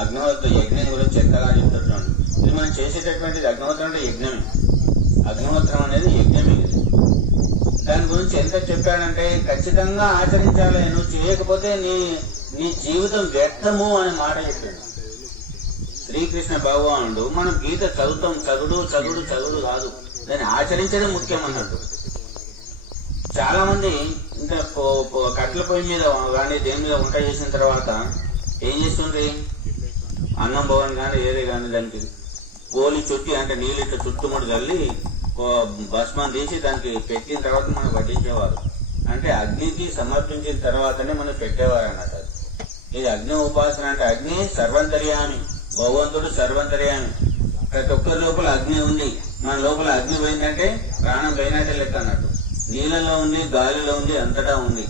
అగ్నిహోత్ర యజ్ఞం గురించి చక్కగా చెప్తున్నాడు. ఇది మనం చేసేటటువంటిది అగ్నిహోత్రం అంటే యజ్ఞమే. అగ్నిహోత్రం అనేది యజ్ఞమే. దాని గురించి ఎంత చెప్పాడంటే ఖచ్చితంగా ఆచరించాలి, నువ్వు చేయకపోతే నీ జీవితం వ్యర్థము అనే మాట చెప్పాడు శ్రీకృష్ణ భగవానుడు. మనం గీత చదువుతాం, చదువుడు కాదు, దాన్ని ఆచరించడం ముఖ్యం అన్నట్టు. చాలా మంది ఇంకా కట్టెల పొయ్యి మీద కానీ దేని మీద వంట చేసిన తర్వాత ఏం చేస్తుంది, అన్నం భవన్ కానీ ఏదే కానీ దానికి గోలి చుట్టి అంటే నీళ్ళు ఇట్లా చుట్టుముడి తల్లి భస్మం తీసి దానికి పెట్టిన తర్వాత మనం వడ్డించేవారు. అంటే అగ్నికి సమర్పించిన తర్వాతనే మనం పెట్టేవారు అన్నట్టు. ఇది అగ్ని ఉపాసన. అంటే అగ్ని సర్వంతర్యామి, భగవంతుడు సర్వంతర్యామి. ప్రతి ఒక్కరి లోపల అగ్ని ఉంది. మన లోపల అగ్ని పోయిందంటే ప్రాణం పోయినట్టే లెక్క అన్నట్టు. నీళ్ళలో ఉంది, గాలిలో ఉంది, అంతటా ఉంది.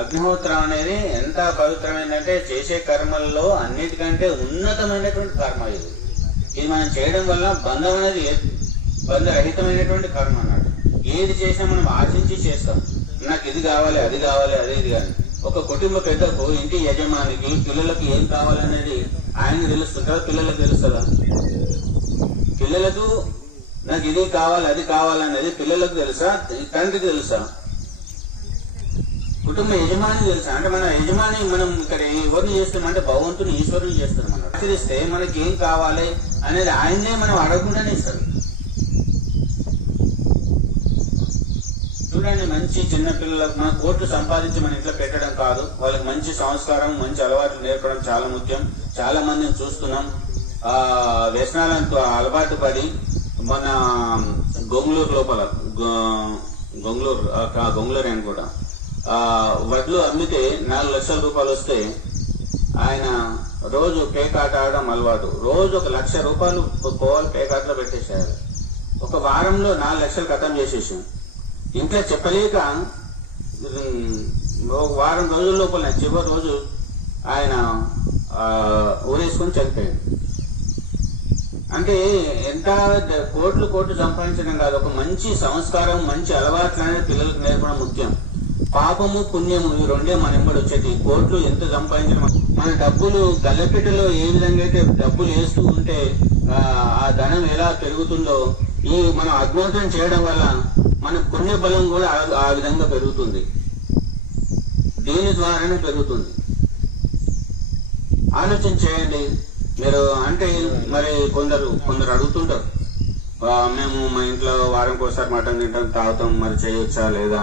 అగ్నిహోత్రం అనేది ఎంత పవిత్రమైందంటే చేసే కర్మల్లో అన్నిటికంటే ఉన్నతమైనటువంటి కర్మ ఇది. ఇది మనం చేయడం వల్ల బంధం అనేది బంధరహితమైనటువంటి కర్మ అన్నట్టు. ఏది చేసినా మనం ఆశించి చేస్తాం, నాకు ఇది కావాలి, అది కావాలి, అదే ఇది కానీ. ఒక కుటుంబ పెద్దకు, ఇంటి యజమానికి పిల్లలకు ఏం కావాలనేది ఆయనకు తెలుస్తుందా, పిల్లలకు తెలుస్తుందా? పిల్లలకు నాకు ఇది కావాలి, అది కావాలనేది పిల్లలకు తెలుసా, తండ్రికి తెలుసా, కుటుంబ యజమాని తెలుసా? అంటే మన యజమాని మనం ఇక్కడ ఎవరిని చేస్తామంటే భగవంతుని, ఈశ్వరుని చేస్తాం. మనం ఆచరిస్తే మనకి ఏం కావాలి అనేది ఆయనే మనం అడగకుండానే ఇస్తాడు. చూడండి, మంచి చిన్న పిల్లలకు మన కోట్లు సంపాదించి మన ఇంట్లో పెట్టడం కాదు, వాళ్ళకి మంచి సంస్కారం, మంచి అలవాట్లు నేర్పడం చాలా ముఖ్యం. చాలా మందిని చూస్తున్నాం వ్యసనాలకు అలవాటు పడి. మన గొంగళూరు లోపల, గొంగళూరు అని కూడా వడ్లు అమ్మితే 4 లక్షల రూపాయలు వస్తే ఆయన రోజు పేకాట ఆడడం అలవాటు. రోజు 1 లక్ష రూపాయలు పోవాలి పేకాటలో పెట్టేసేయాలి. ఒక వారంలో 4 లక్షలు ఖతం చేసేసాం. ఇంట్లో చెప్పలేక ఒక వారం రోజుల లోపల చివరి రోజు ఆయన ఊరేసుకొని చనిపోయాడు. అంటే ఎంత కోట్లు సంపాదించడం కాదు, ఒక మంచి సంస్కారం, మంచి అలవాట్లు అనేది పిల్లలకు నేర్పడం ముఖ్యం. పాపము పుణ్యము ఈ రెండే మన ఎంబడి వచ్చేది. కోట్లు ఎంత సంపాదించడం, మన డబ్బులు గల్లపెట్టెలో ఏ విధంగా అయితే డబ్బులు వేస్తూ ఉంటే ఆ ధనం ఎలా పెరుగుతుందో, ఈ మనం అజ్ఞాతం చేయడం వల్ల మన పుణ్య బలం కూడా ఆ విధంగా పెరుగుతుంది. దీని ద్వారానే పెరుగుతుంది. ఆలోచన చేయండి మీరు. అంటే మరి కొందరు అడుగుతుంటారు, మేము మా ఇంట్లో వారంకోసారి మటన్ తింటాం, తాగుతాం, మరి చేయొచ్చా లేదా?